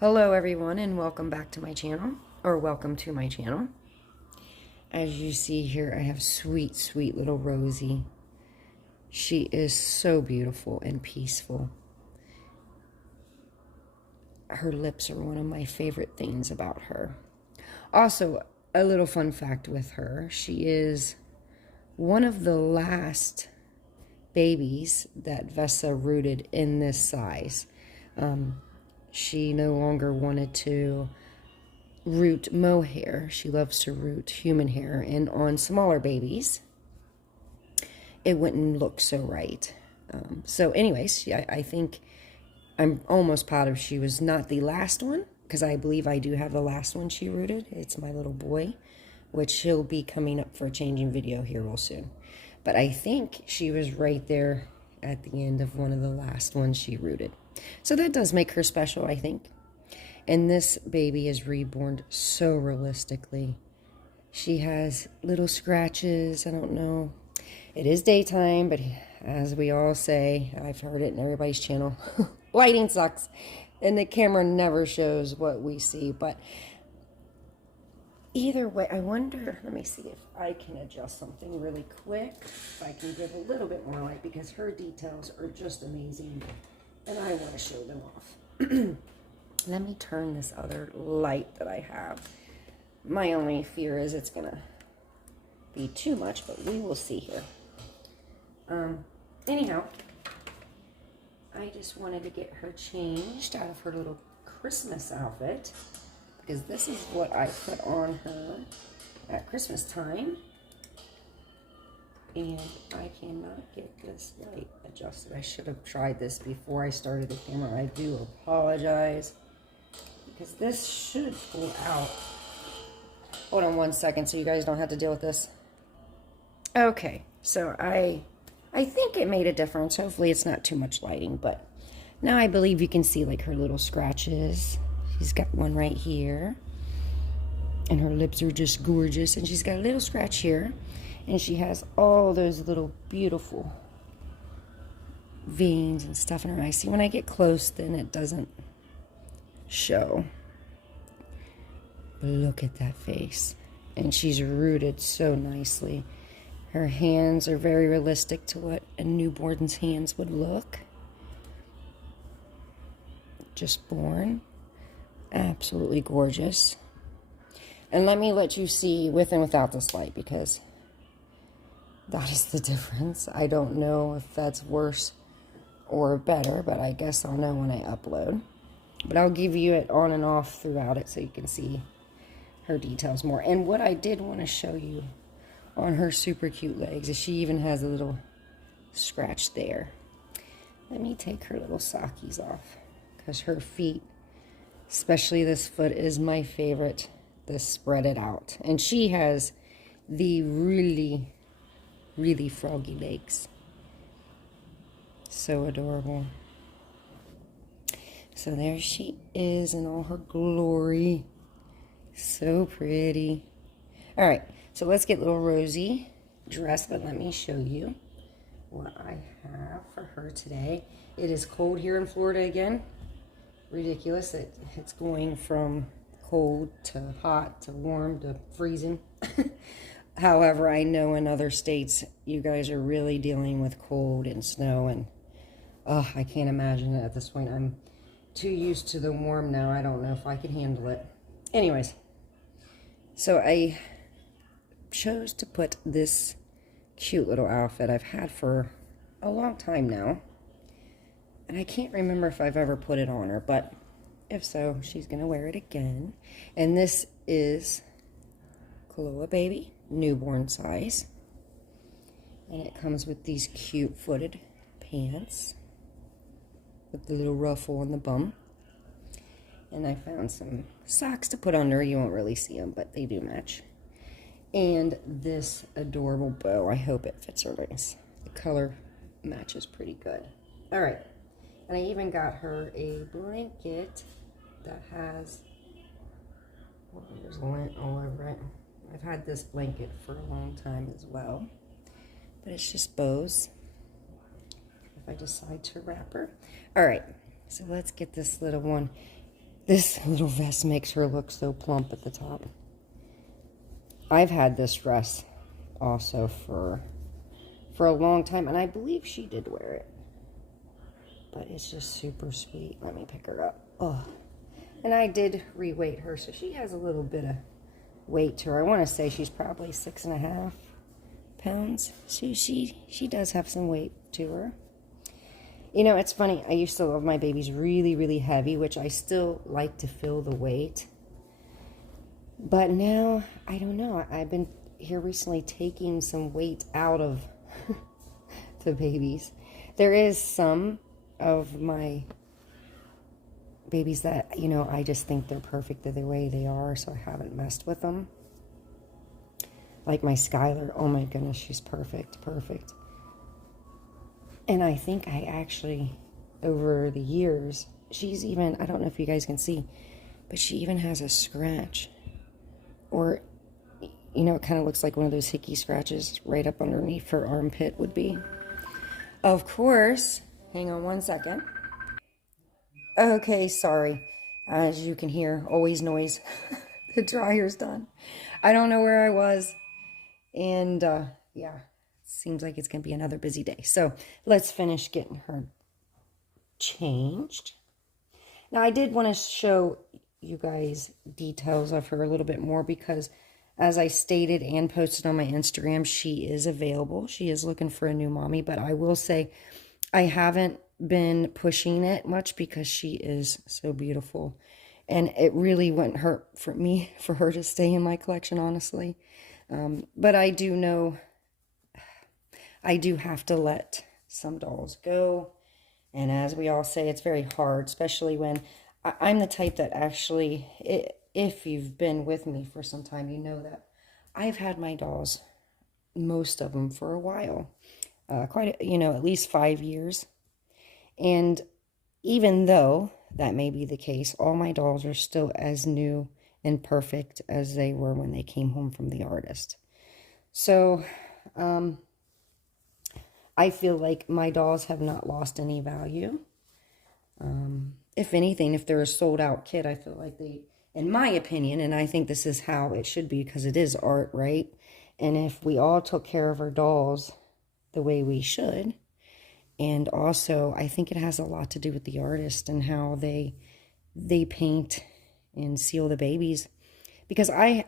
Hello everyone and welcome back to my channel, or welcome to my channel. As you see here, I have sweet, sweet little Rosie. She is so beautiful and peaceful. Her lips are one of my favorite things about her. Also, a little fun fact with her, she is one of the last babies that Vesa rooted in this size. She no longer wanted to root mohair. She loves to root human hair, and on smaller babies, it wouldn't look so right. So anyways, I think I'm almost positive she was not the last one, because I believe I do have the last one she rooted. It's my little boy, which he'll be coming up for a changing video here real soon. But I think she was right there at the end of one of the last ones she rooted. So that does make her special, I think. And this baby is reborn so realistically. She has little scratches. I don't know. It is daytime, but as we all say, I've heard it in everybody's channel, lighting sucks. And the camera never shows what we see. But either way, I wonder, let me see if I can adjust something really quick. If I can give a little bit more light, because her details are just amazing. And I want to show them off. Let me turn this other light that I have. My only fear is it's going to be too much, but we will see here. Anyhow, I just wanted to get her changed out of her little Christmas outfit, because this is what I put on her at Christmas time. And I cannot get this light adjusted. I should have tried this before I started the camera. I do apologize, because this should pull out. Hold on one second so you guys don't have to deal with this. Okay, so I think it made a difference. Hopefully it's not too much lighting, but now I believe you can see like her little scratches. She's got one right here, and her lips are just gorgeous, and she's got a little scratch here. And she has all those little beautiful veins and stuff in her eyes. See, when I get close, then it doesn't show. But look at that face. And she's rooted so nicely. Her hands are very realistic to what a newborn's hands would look. Just born. Absolutely gorgeous. And let me let you see with and without this light, because that is the difference. I don't know if that's worse or better, but I guess I'll know when I upload. But I'll give you it on and off throughout it so you can see her details more. And what I did want to show you on her super cute legs is she even has a little scratch there. Let me take her little sockies off, because her feet, especially this foot, is my favorite. This spread it out. And she has the really froggy legs. So adorable. So there she is in all her glory. So pretty. Alright, so let's get little Rosie dressed, but let me show you what I have for her today. It is cold here in Florida again. Ridiculous. It's going from cold to hot to warm to freezing. However, I know in other states, you guys are really dealing with cold and snow, and I can't imagine it at this point. I'm too used to the warm now. I don't know if I can handle it. Anyways, so I chose to put this cute little outfit I've had for a long time now, and I can't remember if I've ever put it on her, but if so, she's going to wear it again. And this is Kaloa Baby, newborn size, and it comes with these cute footed pants with the little ruffle on the bum. And I found some socks to put under. You won't really see them, but they do match. And this adorable bow. I hope it fits her nice. The color matches pretty good. All right, and I even got her a blanket that has, well, there's lint all over it. I've had this blanket for a long time as well, but it's just bows if I decide to wrap her. All right, so let's get this little one. This little vest makes her look so plump at the top. I've had this dress also for a long time, and I believe she did wear it. But it's just super sweet. Let me pick her up. Oh, and I did re-weight her, so she has a little bit of weight to her. I want to say she's probably 6.5 pounds. So she does have some weight to her. You know, it's funny. I used to love my babies really, really heavy, which I still like to feel the weight. But now, I don't know. I've been here recently taking some weight out of the babies. There is some of my babies that, you know, I just think they're perfect the way they are, so I haven't messed with them. Like my Skylar, oh my goodness, she's perfect, perfect. And I think I actually, over the years, she's even, I don't know if you guys can see, but she even has a scratch. Or, you know, it kind of looks like one of those hickey scratches right up underneath her armpit would be. Of course, hang on one second. Okay, sorry. As you can hear, always noise. The dryer's done. I don't know where I was. And, yeah, seems like it's going to be another busy day. So, let's finish getting her changed. Now, I did want to show you guys details of her a little bit more because, as I stated and posted on my Instagram, she is available. She is looking for a new mommy, but I will say I haven't been pushing it much because she is so beautiful, and it really wouldn't hurt for her to stay in my collection, honestly. But I do know I do have to let some dolls go, and as we all say, it's very hard, especially when I'm the type that actually, if you've been with me for some time, you know that I've had my dolls, most of them, for a while, at least 5 years. And even though that may be the case, all my dolls are still as new and perfect as they were when they came home from the artist. So, I feel like my dolls have not lost any value. If anything, if they're a sold out kid, I feel like they, in my opinion, and I think this is how it should be because it is art, right? And if we all took care of our dolls the way we should, and also I think it has a lot to do with the artist and how they paint and seal the babies. Because I've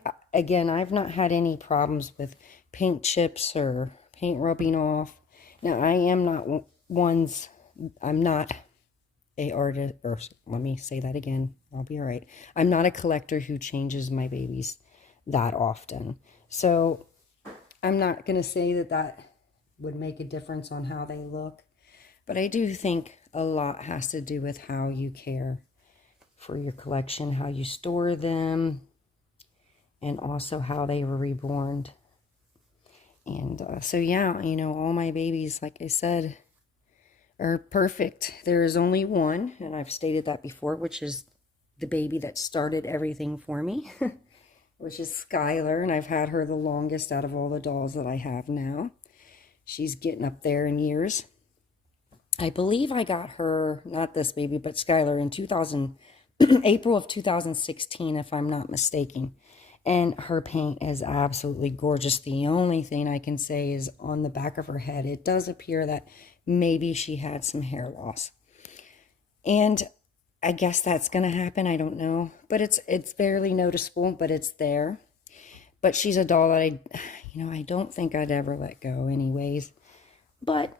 not had any problems with paint chips or paint rubbing off. Now, I'm not a artist, or let me say that again, I'll be all right. I'm not a collector who changes my babies that often. So I'm not going to say that would make a difference on how they look. But I do think a lot has to do with how you care for your collection, how you store them, and also how they were reborn. And so, yeah, you know, all my babies, like I said, are perfect. There is only one, and I've stated that before, which is the baby that started everything for me, which is Skylar, and I've had her the longest out of all the dolls that I have now. She's getting up there in years. I believe I got her, not this baby, but Skylar in April of 2016, if I'm not mistaken. And her paint is absolutely gorgeous. The only thing I can say is on the back of her head, it does appear that maybe she had some hair loss. And I guess that's going to happen. I don't know. But it's barely noticeable, but it's there. But she's a doll that I don't think I'd ever let go anyways. But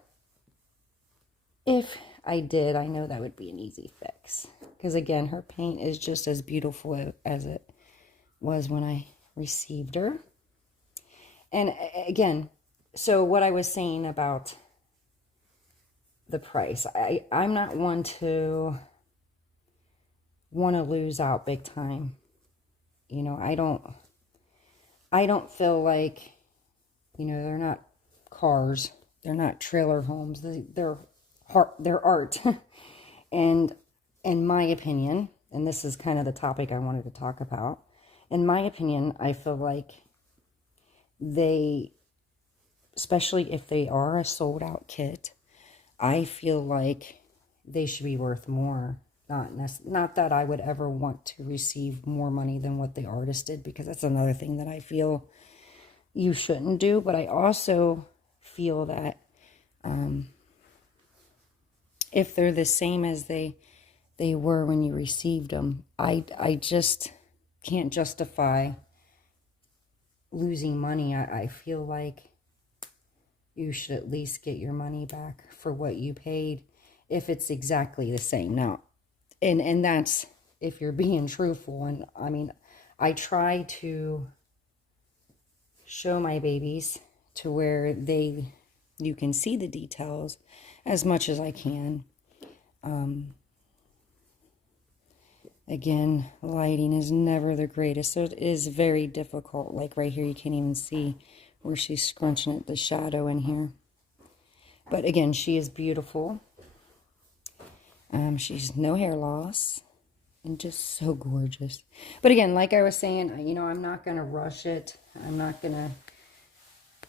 if I did, I know that would be an easy fix. Because again, her paint is just as beautiful as it was when I received her. And again, so what I was saying about the price, I'm not one to want to lose out big time. You know, I don't feel like, they're not cars, they're not trailer homes, they're art. And in my opinion, and this is kind of the topic I wanted to talk about, in my opinion, I feel like they, especially if they are a sold out kit, I feel like they should be worth more. Not that I would ever want to receive more money than what the artist did, because that's another thing that I feel you shouldn't do. But I also feel that if they're the same as they were when you received them, I just can't justify losing money. I feel like you should at least get your money back for what you paid if it's exactly the same. Now, and that's if you're being truthful. And I mean, I try to show my babies to where you can see the details as much as I can. Again, lighting is never the greatest, so it is very difficult. Like right here, you can't even see where she's scrunching at the shadow in here. But again, she is beautiful. She's no hair loss and just so gorgeous. But again, like I was saying, you know, I'm not going to rush it. I'm not going to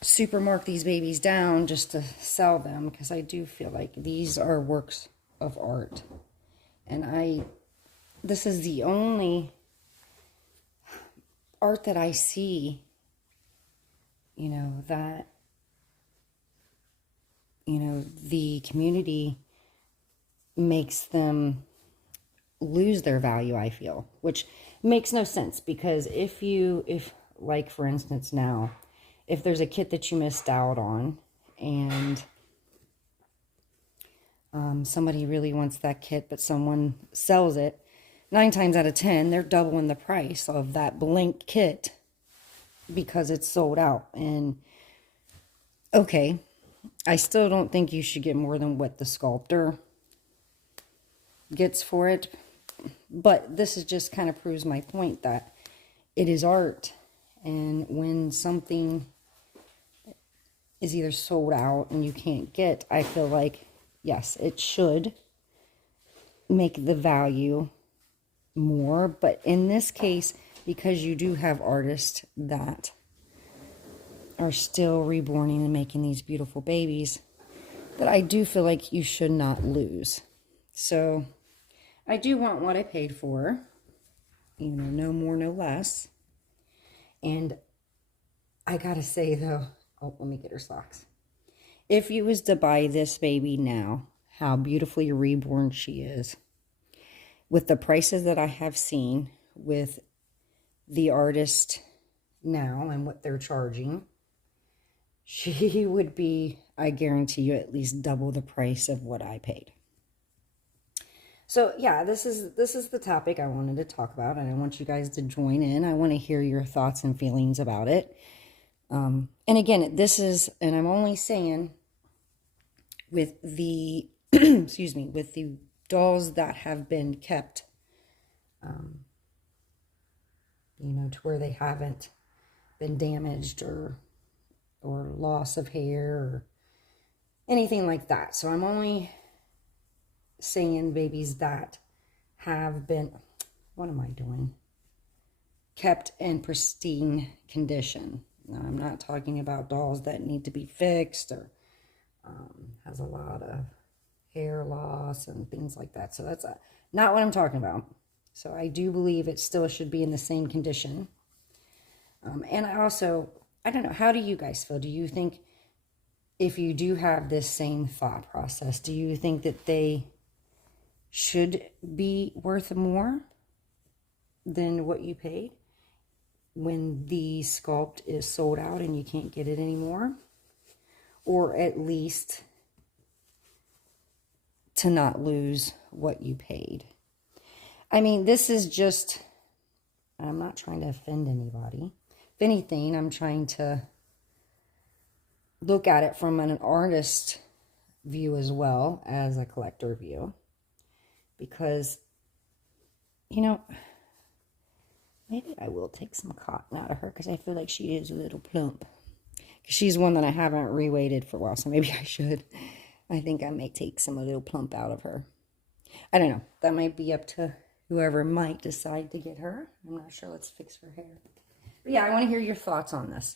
super mark these babies down just to sell them, because I do feel like these are works of art. And this is the only art that I see, you know, that, you know, the community makes them lose their value, I feel, which makes no sense. Because if like for instance now, if there's a kit that you missed out on and somebody really wants that kit, but someone sells it, 9 times out of 10, they're doubling the price of that blank kit because it's sold out. And okay, I still don't think you should get more than what the sculptor gets for it. But this is just kind of proves my point that it is art. And when something is either sold out and you can't get, I feel like, yes, it should make the value more. But in this case, because you do have artists that are still reborning and making these beautiful babies, that I do feel like you should not lose. So I do want what I paid for, you know, no more, no less. And I gotta say though, oh, let me get her socks. If you was to buy this baby now, how beautifully reborn she is, with the prices that I have seen with the artist now and what they're charging, she would be, I guarantee you, at least double the price of what I paid. So yeah, this is the topic I wanted to talk about, and I want you guys to join in. I want to hear your thoughts and feelings about it. And again, this is, and I'm only saying with the, excuse me, with the dolls that have been kept, you know, to where they haven't been damaged or loss of hair or anything like that. So I'm only saying babies that have been, what am I doing? Kept in pristine condition. Now, I'm not talking about dolls that need to be fixed or has a lot of hair loss and things like that. So that's not what I'm talking about. So I do believe it still should be in the same condition. And I don't know, how do you guys feel? Do you think, if you do have this same thought process, do you think that they should be worth more than what you paid when the sculpt is sold out and you can't get it anymore? Or at least to not lose what you paid? I mean, this is just, I'm not trying to offend anybody. If anything, I'm trying to look at it from an artist view as well as a collector view. Because, you know, maybe I will take some cotton out of her, because I feel like she is a little plump. She's one that I haven't reweighted for a while, so maybe I should. I think I may take some a little plump out of her. I don't know. That might be up to whoever might decide to get her. I'm not sure. Let's fix her hair. But yeah, I want to hear your thoughts on this.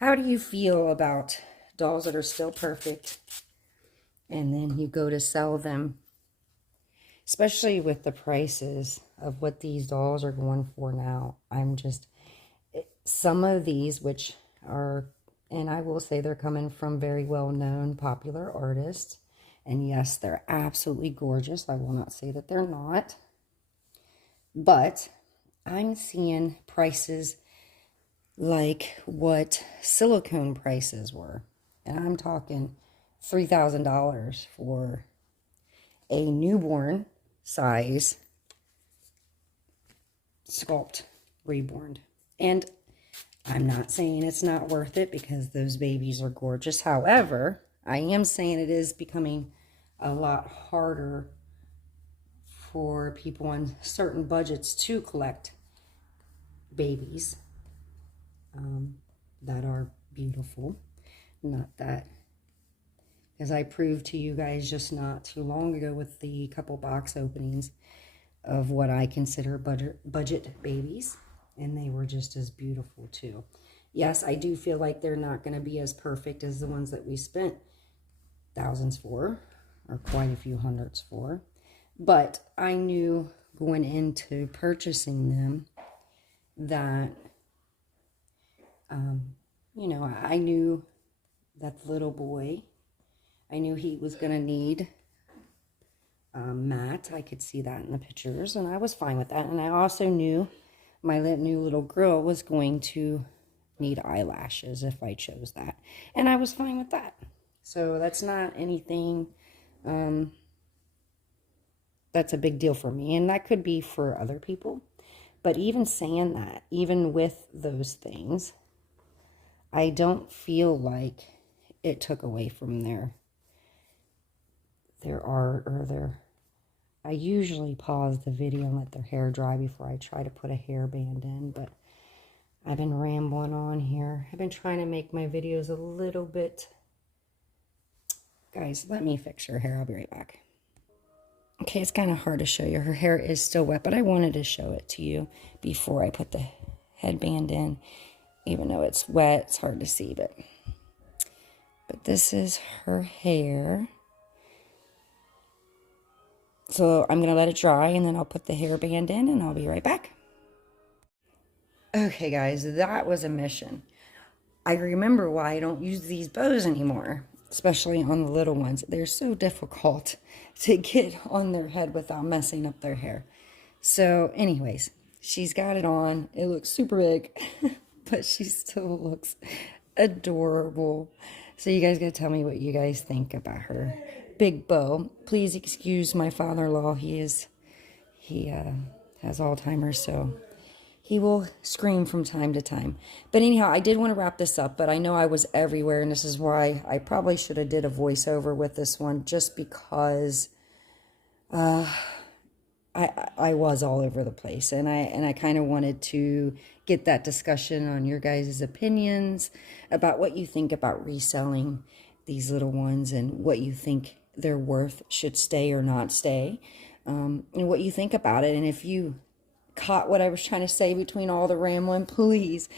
How do you feel about dolls that are still perfect, and then you go to sell them especially with the prices of what these dolls are going for now. I'm just, some of these, which are, and I will say they're coming from very well-known popular artists. And yes, they're absolutely gorgeous. I will not say that they're not. But I'm seeing prices like what silicone prices were. And I'm talking $3,000 for a newborn size sculpt reborn. And I'm not saying it's not worth it because those babies are gorgeous. However, I am saying it is becoming a lot harder for people on certain budgets to collect babies that are beautiful. Not that, as I proved to you guys just not too long ago with the couple box openings of what I consider budget babies, and they were just as beautiful too. Yes, I do feel like they're not going to be as perfect as the ones that we spent thousands for, or quite a few hundreds for, but I knew going into purchasing them that, you know, I knew that the little boy, I knew he was going to need mat. I could see that in the pictures, and I was fine with that. And I also knew my new little girl was going to need eyelashes if I chose that, and I was fine with that. So that's not anything that's a big deal for me, and that could be for other people. But even saying that, even with those things, I don't feel like it took away from their art or their... I usually pause the video and let their hair dry before I try to put a hairband in, but I've been rambling on here. I've been trying to make my videos a little bit... Guys, let me fix her hair. I'll be right back. Okay, it's kind of hard to show you. Her hair is still wet, but I wanted to show it to you before I put the headband in. Even though it's wet, it's hard to see, but this is her hair. So I'm going to let it dry, and then I'll put the hairband in, and I'll be right back. Okay, guys, that was a mission. I remember why I don't use these bows anymore, especially on the little ones. They're so difficult to get on their head without messing up their hair. So anyways, she's got it on. It looks super big, but she still looks adorable. So you guys got to tell me what you guys think about her big bow. Please excuse my father-in-law. He has Alzheimer's, so he will scream from time to time. But anyhow, I did want to wrap this up, but I know I was everywhere, and this is why I probably should have did a voiceover with this one, just because I was all over the place, and I kind of wanted to get that discussion on your guys' opinions about what you think about reselling these little ones, and what you think their worth should stay or not stay, and what you think about it. And if you caught what I was trying to say between all the rambling, please,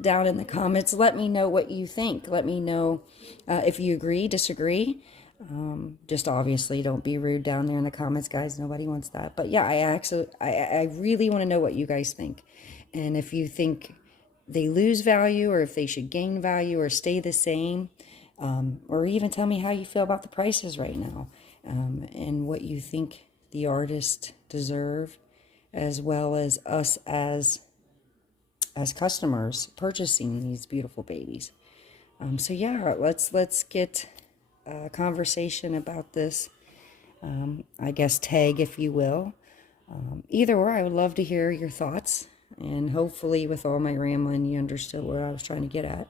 down in the comments, let me know what you think. Let me know if you agree, disagree. Just obviously don't be rude down there in the comments, guys. Nobody wants that. But yeah, I really want to know what you guys think. And if you think they lose value, or if they should gain value or stay the same, or even tell me how you feel about the prices right now, and what you think the artists deserve, as well as us as customers purchasing these beautiful babies. So yeah, let's get a conversation about this, I guess tag, if you will. Either or, I would love to hear your thoughts, and hopefully with all my rambling you understood where I was trying to get at.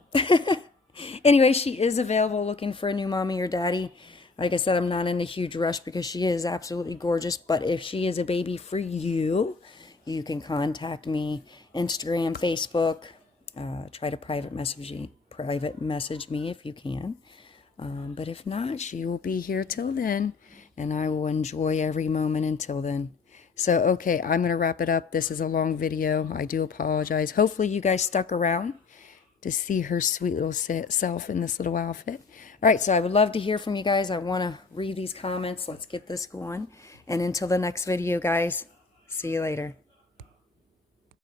Anyway, she is available, looking for a new mommy or daddy. Like I said, I'm not in a huge rush because she is absolutely gorgeous. But if she is a baby for you, you can contact me, Instagram, Facebook. Try to private message me if you can. But if not, she will be here till then, and I will enjoy every moment until then. So, okay, I'm going to wrap it up. This is a long video. I do apologize. Hopefully you guys stuck around, to see her sweet little self in this little outfit. All right, so I would love to hear from you guys. I want to read these comments. Let's get this going. And until the next video, guys, see you later.